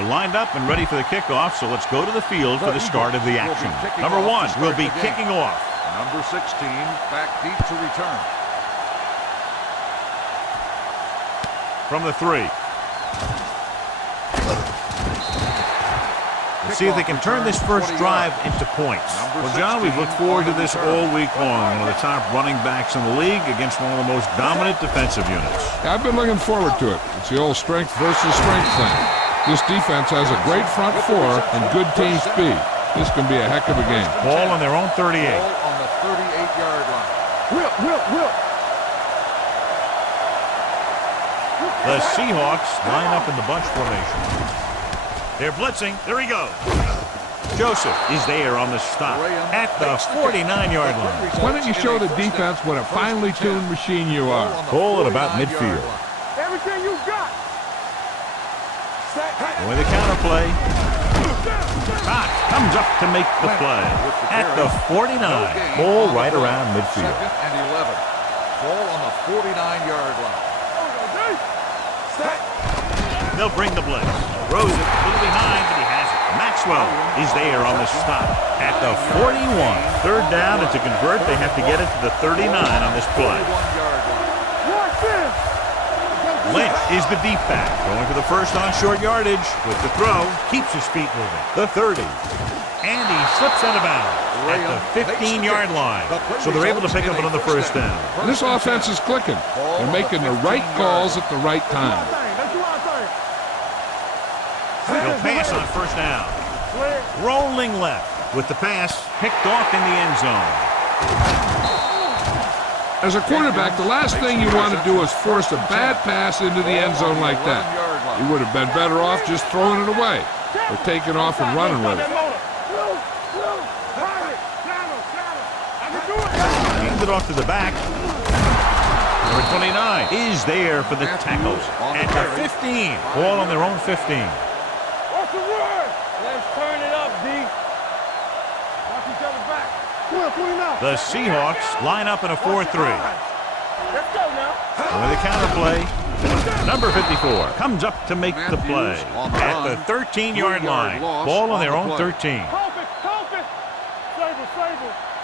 They're lined up and ready for the kickoff, so let's go to the field for the start of the action. Number 1 will be kicking off. Number 16, back deep to return. From the 3. Let's see if they can turn this first drive into points. Well, John, we've looked forward to this all week long. One of the top running backs in the league against one of the most dominant defensive units. I've been looking forward to it. It's the old strength versus strength thing. This defense has a great front four and good team speed. This can be a heck of a game. Ball on their own 38. Ball on the 38-yard line. Will. The Seahawks line up in the bunch formation. They're blitzing. There he goes. Joseph is there on the stop at the 49-yard line. Why don't you show the defense what a finely tuned machine you are? Ball at about midfield. Everything you got. With the counterplay. Cox comes up to make the play at the 49. Ball right around midfield. 2nd and 11. Ball on the 49-yard line. They'll bring the blitz. Throws it to the behind, but he has it. Maxwell is there on the stop at the 41. 3rd down, and to convert, they have to get it to the 39 on this play. Lynch is the deep back, going for the first on short yardage. With the throw, keeps his feet moving. The 30. And he slips out of bounds at the 15-yard line. So they're able to pick up another first down. This offense is clicking. They're making the right calls at the right time. He'll pass on first down. Rolling left with the pass picked off in the end zone. As a quarterback, the last thing you want to do is force a bad pass into the end zone like that. You would have been better off just throwing it away or taking off and running with it. Hands it off to the back. Number 29 is there for the tackles at the 15. Ball on their own 15. Let's turn it up, D. Watch each other back. The Seahawks line up in a 4-3. Let's go now. With a counterplay, number 54 comes up to make the play at the 13-yard line. Ball on their own 13. Sable.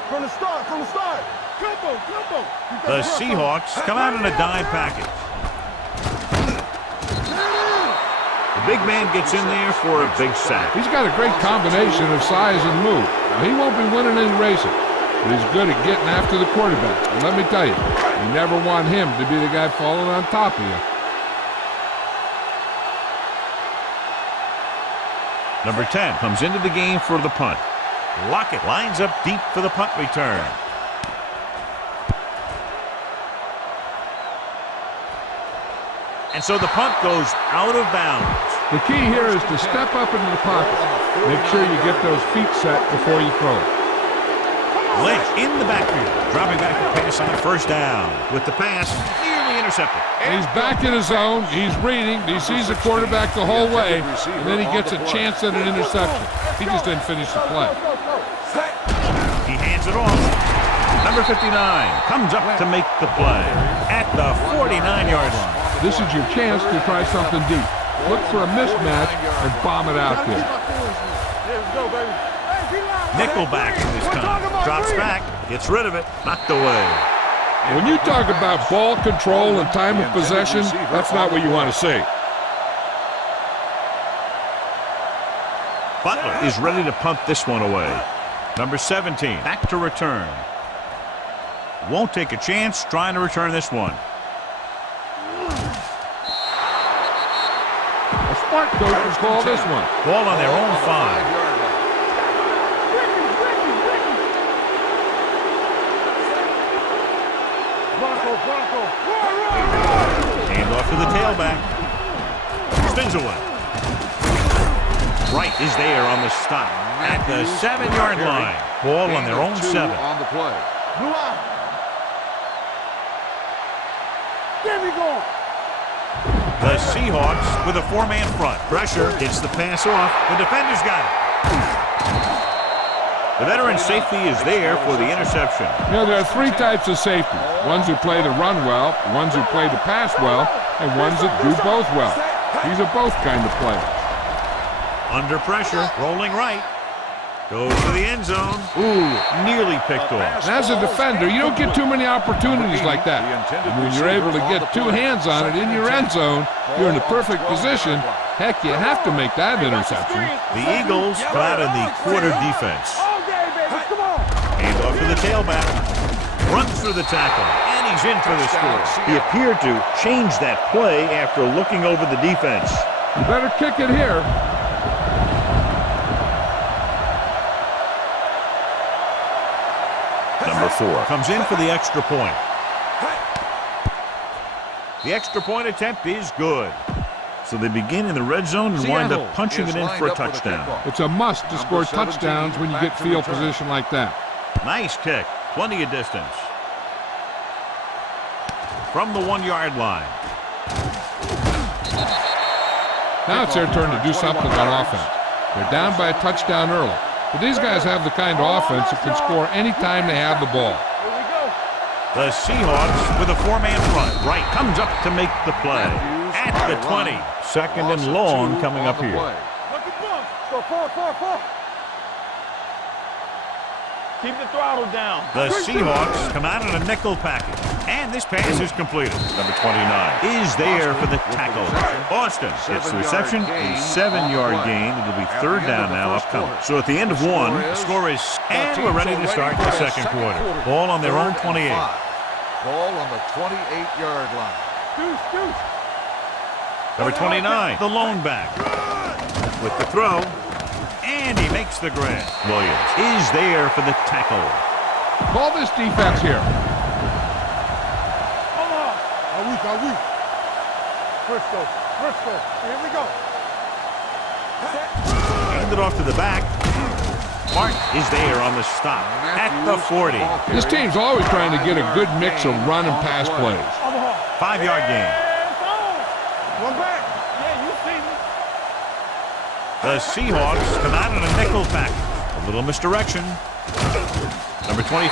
From the start. Combo. The Seahawks come out in a dime package. The big man gets in there for a big sack. He's got a great combination of size and move. Now, he won't be winning any races, but he's good at getting after the quarterback. And let me tell you, you never want him to be the guy falling on top of you. Number 10 comes into the game for the punt. Lockett lines up deep for the punt return. And so the punt goes out of bounds. The key here is to step up into the pocket. Make sure you get those feet set before you throw it. Lynch in the backfield, dropping back the pass on first down. With the pass, nearly intercepted. He's back in his zone. He's reading. He sees the quarterback the whole way, and then he gets a chance at an interception. He just didn't finish the play. He hands it off. Number 59 comes up to make the play at the 49-yard line. This is your chance to try something deep. Look for a mismatch and bomb it out there. Nickelback this time. Drops back, gets rid of it, knocked away. When you talk about ball control and time of possession, that's not what you want to see. Butler is ready to punt this one away. Number 17, back to return. Won't take a chance trying to return this one. A smart coach would call this one. Ball on their own 5. Hand off to the tailback. Spins away. Wright is there on the stop at the 7-yard line. Ball on their own 7. On the play. There we go. The Seahawks with a 4-man front. Pressure gets the pass off. The defender's got it. The veteran safety is there for the interception. You know, there are 3 types of safety. Ones who play to run well, ones who play to pass well, and ones that do both well. These are both kind of players. Under pressure, rolling right. Goes to the end zone. Ooh, nearly picked off. And as a defender, you don't get too many opportunities like that. And when you're able to get two hands on it in your end zone, you're in the perfect position. Heck, you have to make that interception. The Eagles come out in the quarter defense. Hand off to the tailback. Runs through the tackle, and he's in for the score. He appeared to change that play after looking over the defense. You better kick it here. Number 4 comes in for the extra point. The extra point attempt is good. So they begin in the red zone and wind up punching it in for a touchdown. It's a must to score touchdowns when you get field position like that. Nice kick. Plenty of distance. From the 1-yard line. Now it's their turn to do something on offense. They're down by a touchdown early. But these guys have the kind of offense that can score anytime they have the ball. The Seahawks with a 4-man front. Right, comes up to make the play. At the 20. Second and long coming up here. Keep the throttle down. The Seahawks come out in a nickel package. And this pass is completed. Number 29 is there for the tackle. Austin gets the reception, a 7-yard gain. It'll be third down now upcoming. So at the end of one, the score is, and we're ready to start the second quarter. Ball on their own 28. Ball on the 28-yard line. Number 29, the lone back. With the throw. And he makes the grab. Williams is there for the tackle. Call this defense here. Are we? Frisco. Here we go. Hand it off to the back. Martin is there on the stop at the 40. This team's always trying to get a good mix of run and pass plays. 5-yard gain. One back. Yeah, you see me. The Seahawks come out in a nickel package. A little misdirection. Number 25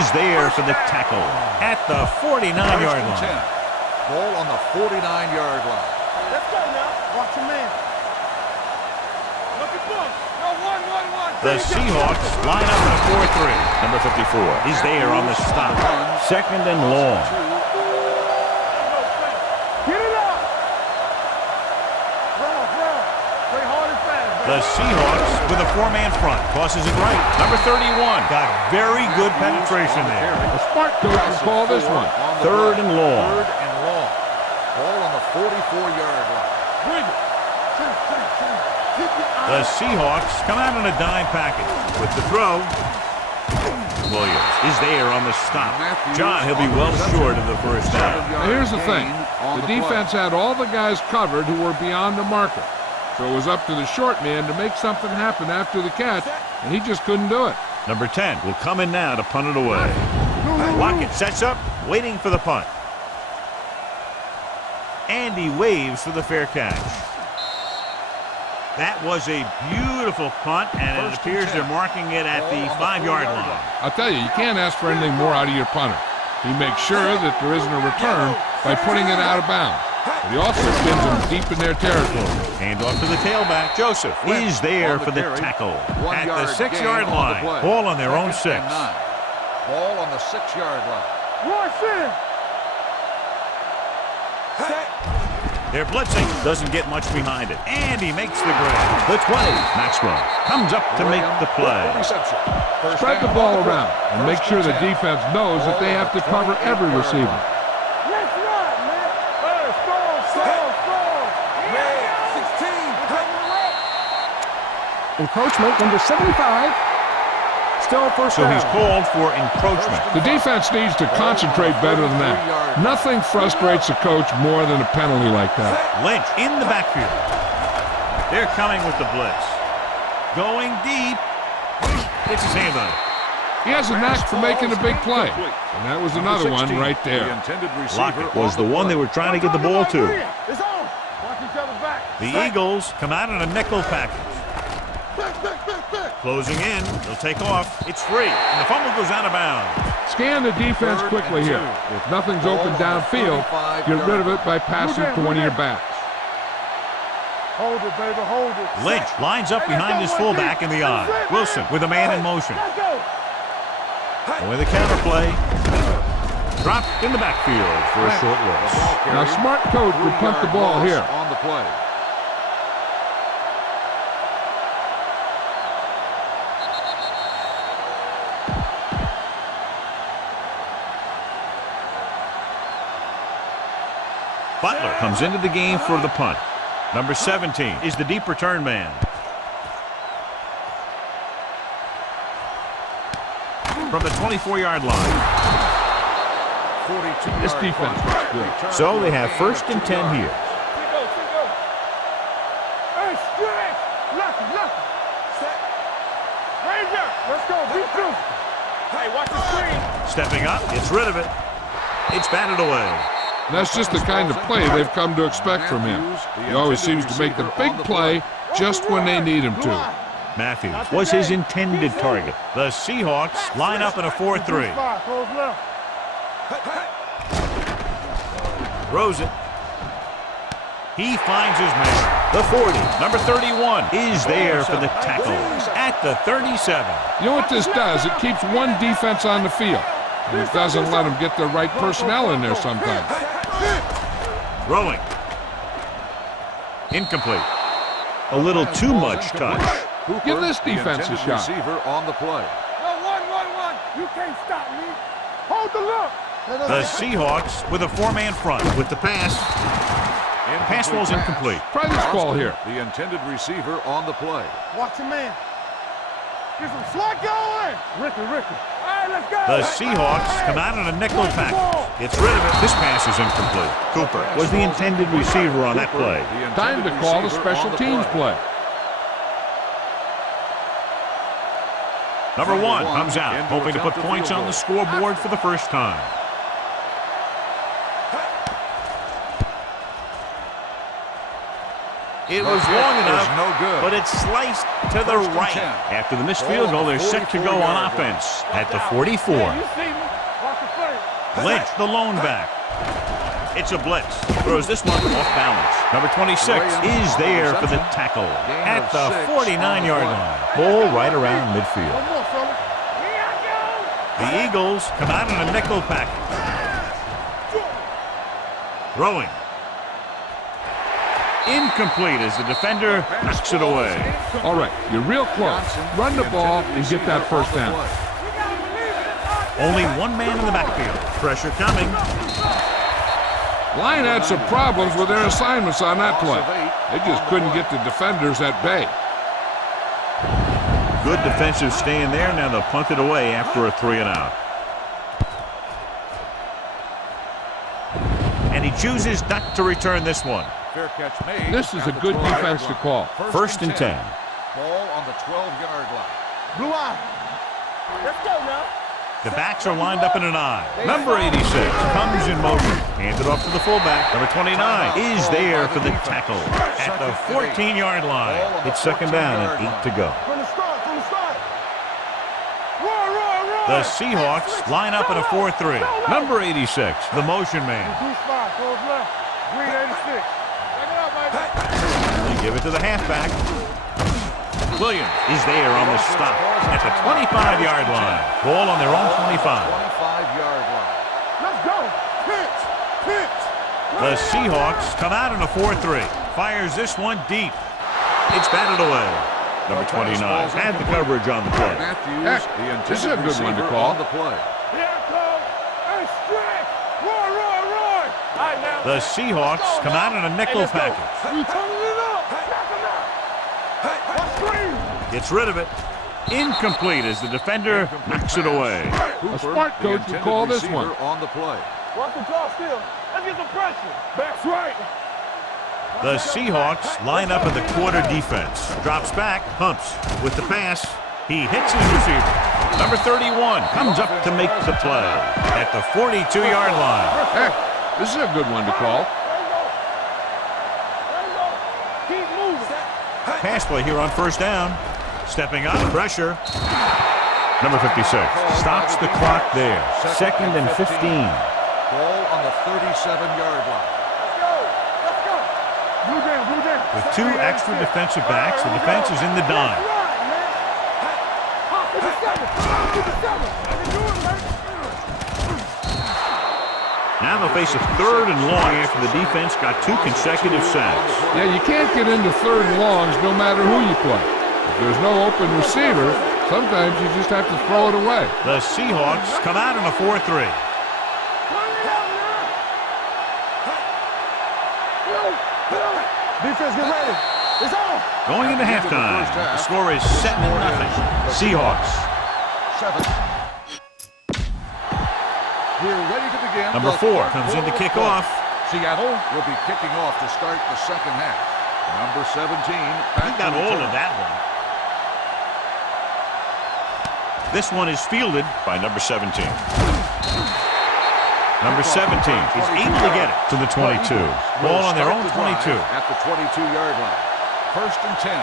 is there for the tackle at the 49-yard line. Ball on the 49-yard line. Let's go now. Watch your man. Look at book. No, one. The Seahawks line up in a 4-3. Number 54 is there on the stop. Second and long. Get it up. Run. Play hard and fast. The Seahawks with a 4-man front. Tosses it right. Number 31 got very good penetration there. A smart coach will call this one. Third and long. Ball on the 44-yard line. The Seahawks come out in a dime package with the throw. Williams is there on the stop. John, he'll be well short of the first down. Now here's the thing. The defense had all the guys covered who were beyond the marker. So it was up to the short man to make something happen after the catch, and he just couldn't do it. Number 10 will come in now to punt it away. Lockett sets up, waiting for the punt. And he waves for the fair catch. That was a beautiful punt, and it appears they're marking it at the 5-yard line. I'll tell you, you can't ask for anything more out of your punter. He makes sure that there isn't a return by putting it out of bounds. But he also spins them deep in their territory. Hand off to the tailback. Joseph is there for the tackle at the 6-yard line. Ball on their own 6. Ball on the 6-yard line. Rush in. They're blitzing. Doesn't get much behind it. And he makes the grab. The 20. Maxwell comes up to make the play. Spread the ball around and make sure the defense knows that they have to cover every receiver. Let's run, man. Strong. Encroachment number 75. Still first So down. he's called for encroachment. The defense needs to concentrate better than that. Nothing frustrates a coach more than a penalty like that. Lynch in the backfield. They're coming with the blitz. Going deep. Gets his hand on it. He has a knack for making a big play. And that was another one right there. Lockett was the one they were trying to get the ball to. It's on. Watch each other back. The Eagles come out in a nickel package. Closing in. They'll take off. It's free. And the fumble goes out of bounds. Scan the defense quickly here. If nothing's open downfield, get rid of it by passing to one of your backs. Hold it, baby, hold it. Lynch lines up behind his fullback in the I. Wilson with a man in motion. Let's go. And with a counterplay. Dropped in the backfield for a short loss. Now, smart coach would punt the ball here. On the play. Butler comes into the game for the punt. Number 17 is the deep return man. From the 24-yard line. This defense is good. So they have 1st and 10 here. Hey, stretch. Lucky. Set. Ranger. Let's go. Be true. Hey, watch the screen. Stepping up, gets rid of it. It's batted away. That's just the kind of play they've come to expect from him. He always seems to make the big play just when they need him to. Matthews was his intended target. The Seahawks line up in a 4-3. Throws it. He finds his man. The 40, number 31, is there for the tackle at the 37. You know what this does? It keeps one defense on the field, and it doesn't let them get the right personnel in there sometimes. Throwing. Incomplete. A little too much touch. Give this defense a shot. Receiver on the play. No, 1. You can't stop me. Hold the look. The Seahawks with a 4-man front with the pass. The pass falls incomplete. Try this ball here. The intended receiver on the play. Watch your man. Get some slot going. Ricky. All right, let's go. The Seahawks come out in a nickel package. Gets rid of it. This pass is incomplete. Cooper was the intended receiver on that play. Time to call the special teams play. Number 1 comes out, hoping to put points on the scoreboard for the first time. It was long enough, but it's sliced to the right. After the missed field goal, they're set to go on offense at the 44. Lynch, the lone back. It's a blitz. Throws this one off balance. Number 26 is there for the tackle at the 49-yard line. Ball right around midfield. The Eagles come out in a nickel package. Throwing. Incomplete as the defender knocks it away. All right, you're real close. Run the ball and get that first down. Only one man in the backfield. Pressure coming. Line had some problems with their assignments on that play. They just couldn't get the defenders at bay. Good defensive stand there. Now they'll punt it away after a 3-and-out. And he chooses not to return this one. Fair catch made. This is a good defense to call. 1st and 10. Ball on the 12-yard line. Blue eye. Let's go now. The backs are lined up in an I. Number 86 comes in motion. Handed off to the fullback. Number 29 is there for the tackle at the 14-yard line. It's 2nd down and 8 to go. From the start. Roar. The Seahawks line up in a 4-3. Number 86, the motion man. Green 86. They give it to the halfback. Williams is there on the stop at the 25-yard line. Ball on their own 25. 25-yard line. Let's go. Pitch. The Seahawks come out in a 4-3. Fires this one deep. It's batted away. Number 29 had the coverage on the play. Matthews, This is a good one to call. On the play. Here it comes. Hey, stretch. Roar. All right, now. The Seahawks come out in a nickel package. You turning it up. Back him up. Let's screen. Gets rid of it. Incomplete as the defender knocks it away. A smart coach would call this one. On the play. Watch the draw still. Let's get some pressure. Back's right. The Seahawks line up in the quarter defense. Drops back, humps with the pass. He hits his receiver. Number 31 comes up to make the play at the 42-yard line. Heck, this is a good one to call. Keep moving. Pass play here on 1st down. Stepping up, pressure. Number 56 stops the clock there. 2nd and 15. Ball on the 37-yard line. Let's go. With 2 extra defensive backs, the defense is in the dime. Now they'll face a 3rd and long after the defense got 2 consecutive sacks. Yeah, you can't get into 3rd and longs no matter who you play. If there's no open receiver, sometimes you just have to throw it away. The Seahawks come out in a 4-3. Defense, get ready. It's on. Going into halftime, the score is 7-0. Seahawks. 7. We're ready to begin. Number 4 comes in to kick off. Seattle will be kicking off to start the second half. Number 17. He got all of that one. This one is fielded by number 17. Number 17 is able to get it to the 22. Ball on their own 22. At the 22-yard line. 1st and 10.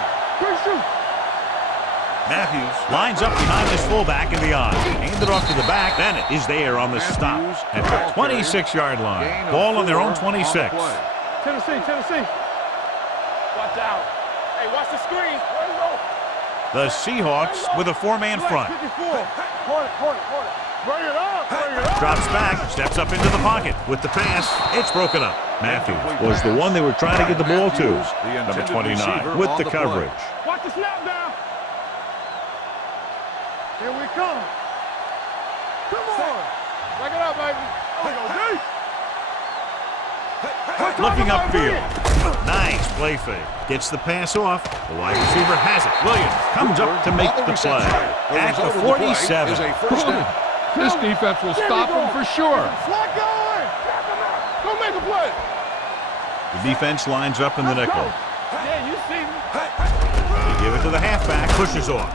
Matthews lines up behind his fullback in the eye. Handed off to the back. Bennett is there on the stop at the 26-yard line. Ball on their own 26. Tennessee. Watch out. Hey, watch the screen. The Seahawks with a 4-man front. Bring it up. Drops back, steps up into the pocket. With the pass, it's broken up. Matthews was the one they were trying to get the ball to. Number 29 with the coverage. Watch the snap down. Here we come. Come on. Back it up, baby. Looking upfield. Nice play fake. Gets the pass off. The wide receiver has it. Williams comes up to make the play. At the 47. This defense will stop him for sure. Slot going. Go make a play. The defense lines up in the nickel. Yeah, you see me. They give it to the halfback. Pushes off.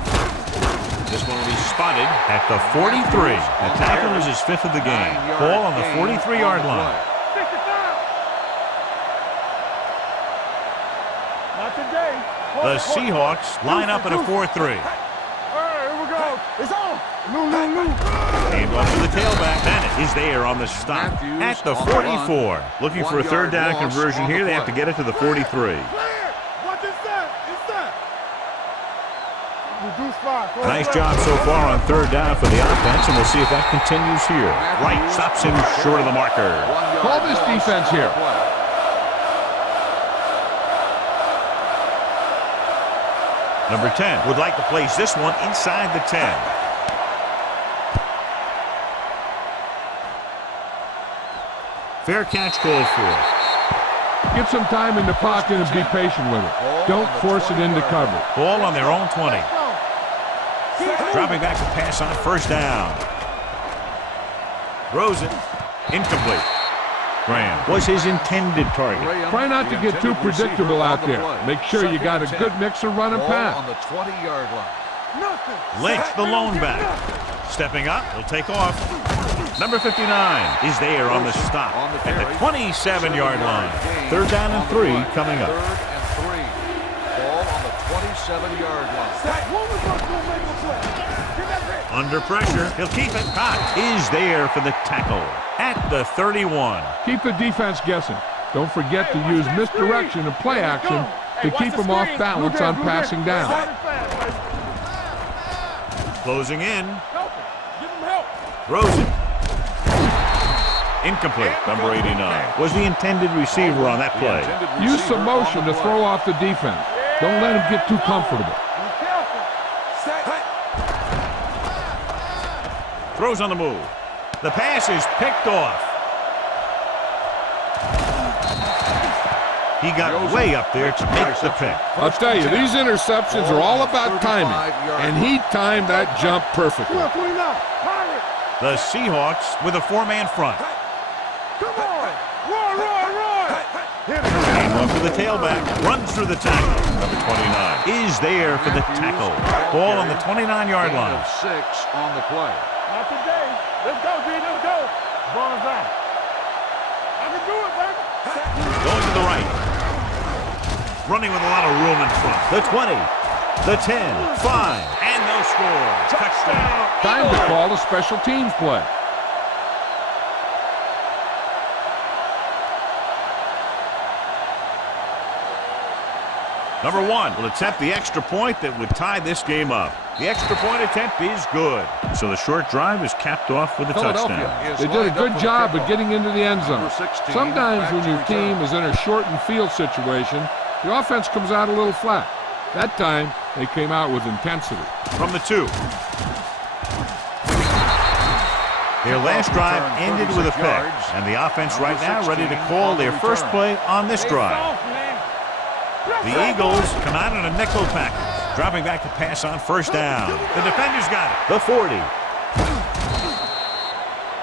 This one will be spotted at the 43. The tackle is his 5th of the game. Ball on the 43-yard line. Not today. The Seahawks line up in a 4-3. All right, here we go. It's on. Hand off to the tailback. Bennett is there on the stop at the 44. Looking for a 3rd down conversion here. They have to get it to the 43. What is that? Nice job so far on 3rd down for the offense, and we'll see if that continues here. Wright stops him short of the marker. Call this defense here. Number 10 would like to place this one inside the 10. Fair catch called for. Get some time in the pocket and be patient with it. Don't force it into cover. Ball on their own 20. Dropping back to pass on 1st down. Throws it. Incomplete. Graham was his intended target. Try not to get too predictable out there. Make sure you got a good mix of run and pass. On the 20-yard line. Lynch, the lone back. Stepping up, he'll take off. Number 59 is there on the stop at the 27-yard line. 3rd down and 3 coming up. 3rd and 3. Ball on the 27-yard line. Under pressure, he'll keep it. Cox is there for the tackle at the 31. Keep the defense guessing. Don't forget to use misdirection and play action to keep them off balance on passing down. Closing in. Throws it. Incomplete. Number 89 was the intended receiver on that play. Use some motion to throw off the defense. Don't let him get too comfortable. Throws on the move. The pass is picked off. He got way up there to make the pick. I'll tell you, these interceptions are all about timing, and he timed that jump perfectly. The Seahawks with a 4-man front. Come on! Roy! Came off to the tailback. Runs through the tackle. Number 29 is there for the tackle. Ball on the 29-yard line. 6 on the play. Not today. Let's go, G. Let's go. Ball's out. I can do it, baby. Going to the right. Running with a lot of room in front. The 20, the 10, 5, and no score. Touchdown. Time to call a special teams play. Number 1 will attempt the extra point that would tie this game up. The extra point attempt is good. So the short drive is capped off with a touchdown. They did a good job of getting into the end zone. Sometimes when your team is in a shortened field situation, the offense comes out a little flat. That time, they came out with intensity. From the 2. Their last drive ended with a pick, and the offense right now ready to call their first play on this drive. The Eagles come out in a nickel package, dropping back to pass on first down. The defender's got it. The 40.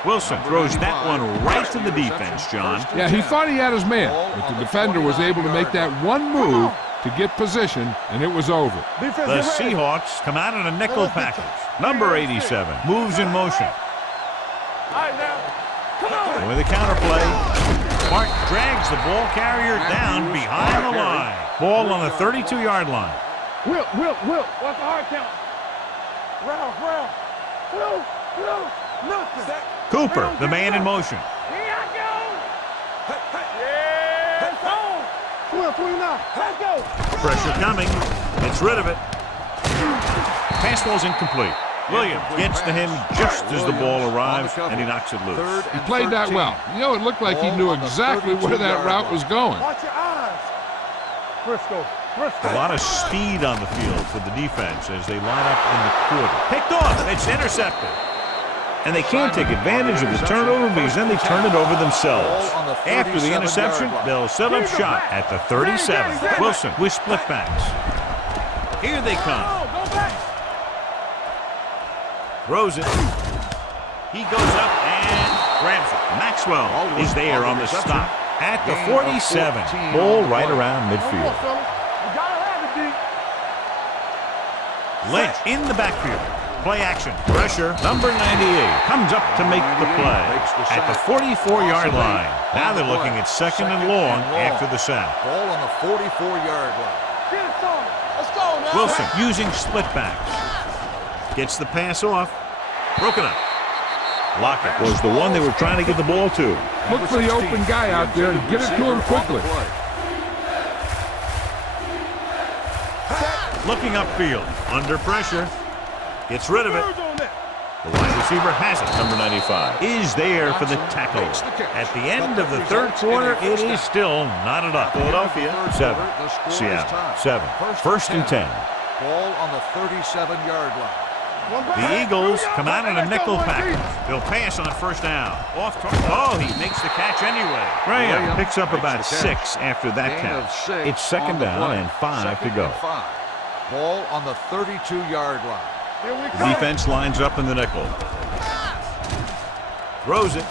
Wilson throws that one right to the defense, John. Yeah, he thought he had his man, but the defender was able to make that one move to get position, and it was over. The Seahawks come out in a nickel package. Number 87 moves in motion. With a counterplay, Mark drags the ball carrier down behind the line. Ball on the 32-yard line. Will. What's the hard count? Ralph. Nothing. Cooper, the man in motion. Here I go. Yeah, on. 29. Let's go. Pressure coming. Gets rid of it. Pass ball's incomplete. Williams gets to him just as the ball arrives, and he knocks it loose. He played that well. You know, it looked like he knew exactly where that route was going. Watch your eyes. Frisco. A lot of speed on the field for the defense as they line up in the quarter. Picked off. It's intercepted. And they can't take advantage of the turnover because then they turn it over themselves. After the interception, they'll set up shop at the 37. Wilson with split backs. Here they come. Throws it. He goes up and grabs it. Maxwell is there on the stop at the 47. Ball right around midfield. Lynch in the backfield. Play action. Pressure. Number 98 comes up to make the play at the 44-yard line. Now they're looking at second and long after the sack. Ball on the 44-yard line. Let's go now. Wilson using split backs. Gets the pass off. Broken up. Lockett was the one they were trying to get the ball to. Look for the open guy out there and get it to him quickly. Looking upfield. Under pressure. Gets rid of it. The wide receiver has it. Number 95 is there for the tackle. At the end of the third quarter, it is still knotted up. Philadelphia, 7. Seattle, 7. First and 10. Ball on the 37-yard line. The Eagles come out in a nickel package. They'll pass on first down. Oh, he makes the catch anyway. Graham picks up about 6 after that catch. It's second down and 5 to go. Ball on the 32-yard line. The defense lines up in the nickel. Throws it.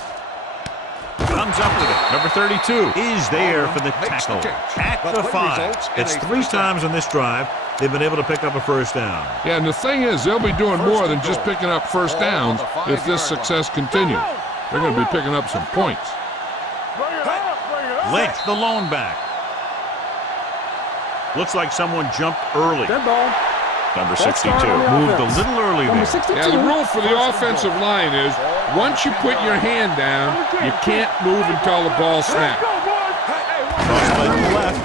Comes up with it. Number 32 is there for the tackle at the 5. It's 3 times on this drive they've been able to pick up a first down. Yeah, and the thing is, they'll be doing more than just picking up first downs if this success continues. They're going to be picking up some points. Lynch, the lone back. Looks like someone jumped early. Dead ball. Number 62 moved a little early there. Yeah, the rule for the offensive line is once you put your hand down, you can't move until the ball snaps. Crossplay to the left.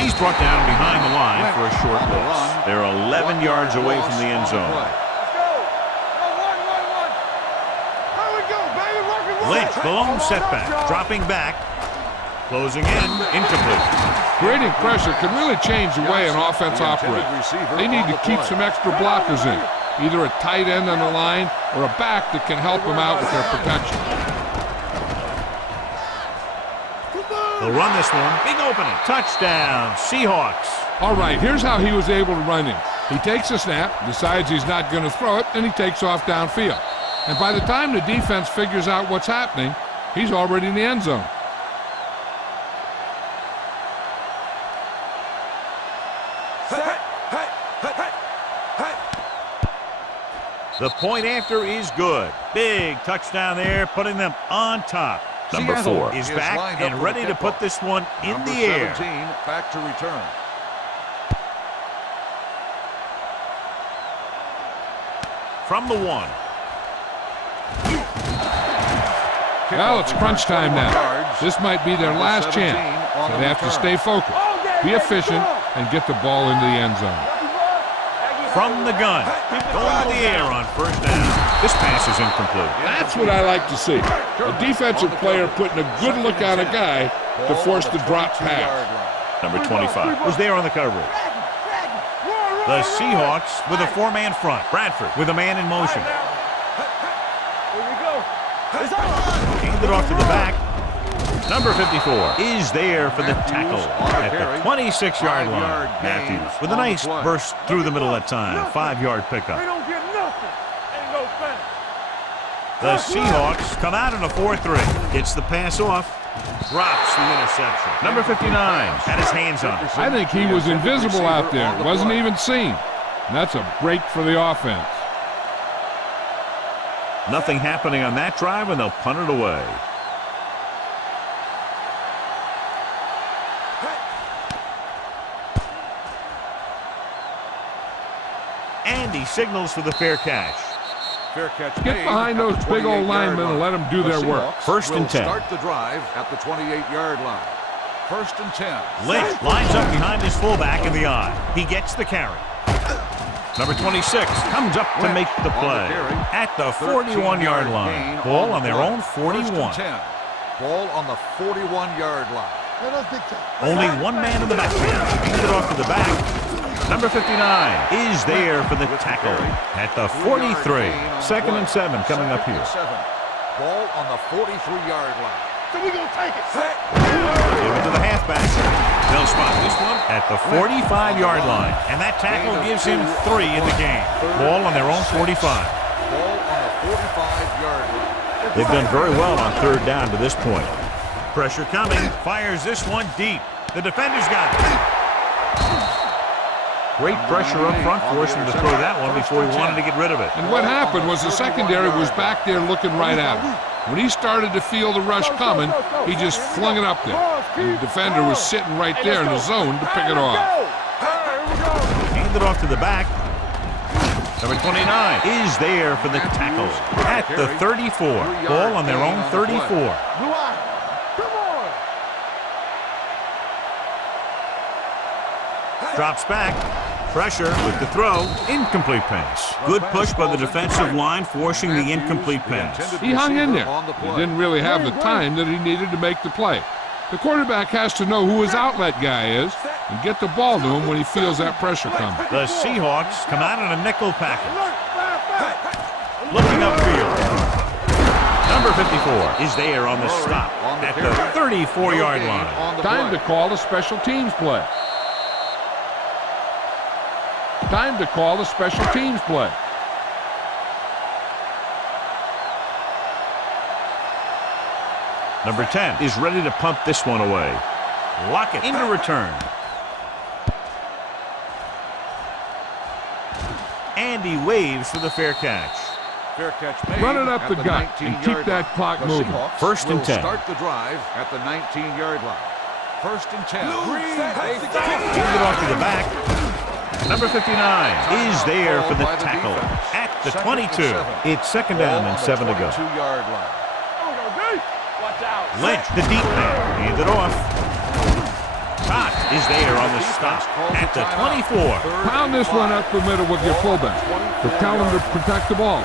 He's brought down behind the line for a short loss. They're 11 yards away from the end zone. Lynch, the lone setback, dropping back, closing in, incomplete. Creating pressure can really change the way an offense operates. They need to keep some extra blockers in, either a tight end on the line or a back that can help them out with their protection. They'll run this one. Big opening. Touchdown, Seahawks. All right, here's how he was able to run in. He takes a snap, decides he's not going to throw it, and he takes off downfield. And by the time the defense figures out what's happening, he's already in the end zone. The point after is good. Big touchdown there, putting them on top. Number 4 is back and ready to put this one in the air. 17 back to return. From the 1. Well, it's crunch time now. This might be their last chance, so they have to stay focused, be efficient, and get the ball into the end zone. From the gun, going to the air on first down. This pass is incomplete. That's what I like to see. A defensive player putting a good look on a guy to force the drop pass. Number 25 was there on the coverage. The Seahawks with a four-man front. Bradford with a man in motion. Handed off to the back. Number 54 is there for the tackle at the 26-yard line. Matthews with a nice burst through the middle that time. 5-yard pickup. The Seahawks come out in a 4-3. Gets the pass off. Drops the interception. Number 59 had his hands on it. I think he was invisible out there. Wasn't even seen. And that's a break for the offense. Nothing happening on that drive, and they'll punt it away. And he signals for the fair catch. Fair catch. Get behind those big old linemen and let them do their work. First and 10. Start the drive at the 28-yard line. First and 10. Lynch lines up behind his fullback in the eye. He gets the carry. Number 26 comes up to make the play at the 41-yard line. Ball on their own 41. Ball on the 41-yard line. Only one man in the backfield. Hands it off to the back. Number 59 is there for the tackle at the 43. Second and 7 coming up here. Ball on the 43-yard line. So we're going to take it. Give it to the halfback. They'll spot this one at the 45-yard line. And that tackle gives him 3 in the game. Ball on their own 45. Ball on the 45-yard line. They've done very well on third down to this point. Pressure coming. Fires this one deep. The defender's got it. Great pressure up front, forcing him to throw that one before he wanted to get rid of it. And what happened was the secondary was back there looking right at him. When he started to feel the rush coming, he just flung it up there. And the defender was sitting right there in the zone to pick it off. Hand it off to the back. Number 29 is there for the tackle at the 34. Ball on their own 34. Drops back. Pressure with the throw. Incomplete pass. Good push by the defensive line, forcing the incomplete pass. He hung in there. He didn't really have the time that he needed to make the play. The quarterback has to know who his outlet guy is and get the ball to him when he feels that pressure coming. The Seahawks come out in a nickel package. Looking upfield. Number 54 is there on the stop at the 34-yard line. Time to call a special teams play. Time to call a special teams play. Number 10 is ready to punt this one away. Lockett into return. And he waves for the fair catch. Fair catch made. Run it up the gut and keep that clock moving. First and 10. Start the drive at the 19-yard line. First and 10. Hand it off to the back. Number 59 is there for the tackle at the 22. It's second down and 7 to go. Lynch, the deep man, hand it off. Cox is there on the stop at the 24. Pound this one up the middle with your fullback, but tell him to protect the ball.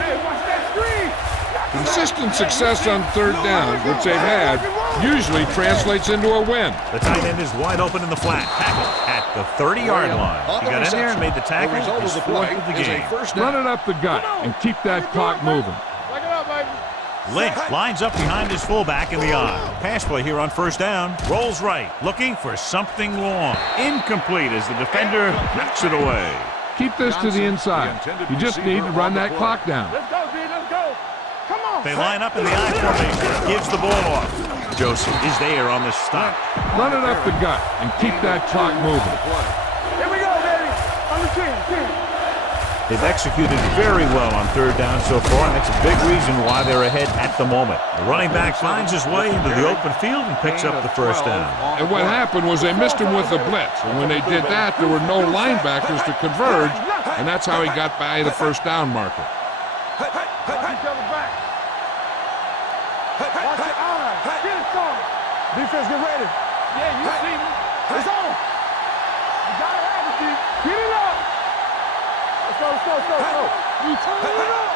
Consistent success on third down, which they've had, usually translates into a win. The tight end is wide open in the flat. Tackle at the 30-yard line. He got in there and made the tackle. His fourth of the game. Run it up the gut and keep that clock moving. Lynch lines up behind his fullback in the eye. Pass play here on first down. Rolls right, looking for something long. Incomplete as the defender knocks it away. Keep this to the inside. You just need to run that clock down. Let's go, D. Let's go. Come on. They line up in the I formation. Gives the ball off. Joseph is there on the stop. Run it up the gut and keep that clock moving. Here we go, baby. On the 10. They've executed very well on third down so far, and that's a big reason why they're ahead at the moment. The running back finds his way into the open field and picks up the first down. And what happened was they missed him with the blitz. And when they did that, there were no linebackers to converge, and that's how he got by the first down marker. Watch your eyes. Get it started. Defense, get ready. Yeah, you see me. It's on. You got it. Get it up. Let's go, let's go, let's go, let's go. You turn it up.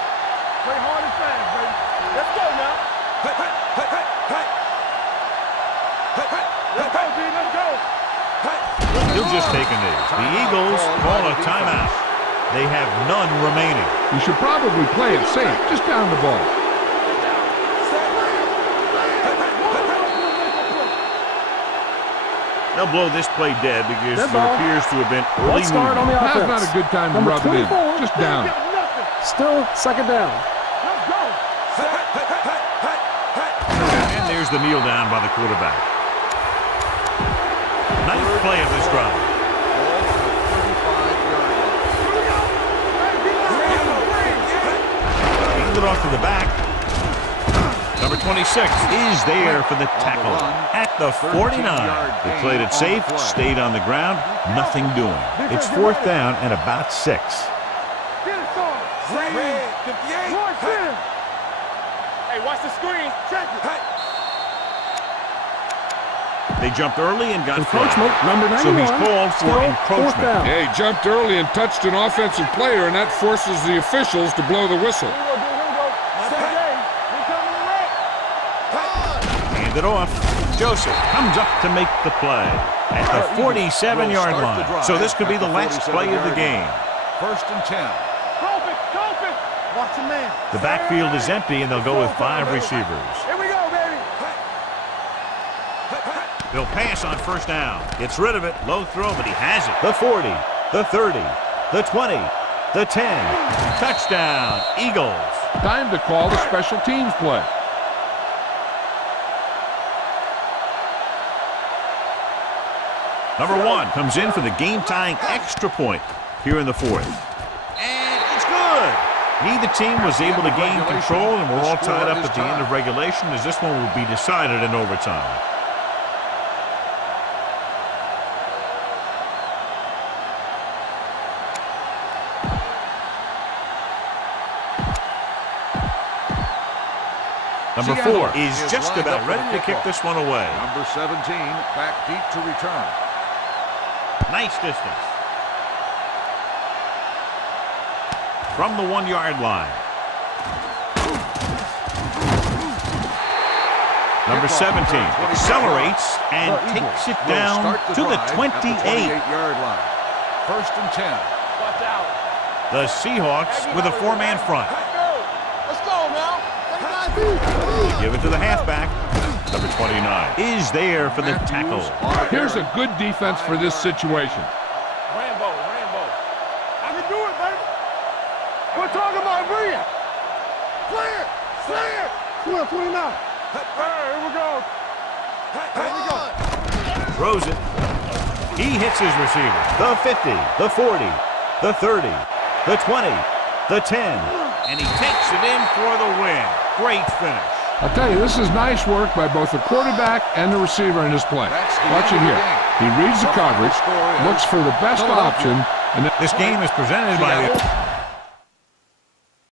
Play hard and fast, baby. Let's go now. Let's go, D, let's go. He'll just take a knee. The Eagles call a timeout. They have none remaining. You should probably play it safe. Just down the ball. They'll blow this play dead because there appears to have been early Start on the movement. offense. Now's not a good time to Number rub it in. 24. Just down. Still second down. Let's go. And there's the kneel down by the quarterback. Nice play of this drive. Hand it off to the back. Number 26 is there for the tackle at the 49. They played it safe, stayed on the ground, nothing doing. It's fourth down and about 6. Get it started. Hey, watch the screen. Check it. They jumped early and got Encroachment, flagged. number 91. So he's called for Still encroachment. fourth down. Yeah, he jumped early and touched an offensive player, and that forces the officials to blow the whistle. Here we go. Second game. We coming to wreck. Hand it off. Joseph comes up to make the play at the 47-yard line. So this could be the last play of the game. First and 10. Cope it. Watch the man. The backfield is empty, and they'll go with 5 receivers. Here we go, baby. They'll pass on first down. Gets rid of it. Low throw, but he has it. The 40, the 30, the 20, the 10. Touchdown, Eagles. Time to call the special teams play. Number 1 comes in for the game-tying extra point here in the 4th. And it's good. Neither team was able to gain control, and we're all tied up at the end of regulation as this one will be decided in overtime. Number 4 is just about ready to kick this one away. Number 17 back deep to return. Nice distance. From the 1-yard line. Number 17 accelerates and takes it down to the 28-yard line. First and 10. Watch out. The Seahawks with a 4-man front. Let's go now. They give it to the halfback. Number 29 is there for the tackle. Here's a good defense for this situation. Rambo. I can do it, baby. We're talking about Bria. Clear. 29. Here we go. Throws it. He hits his receiver. The 50, the 40, the 30, the 20, the 10. And he takes it in for the win. Great finish. I'll tell you, this is nice work by both the quarterback and the receiver in this play. Watch it here. He reads the coverage, looks for the best option, and this game is presented by the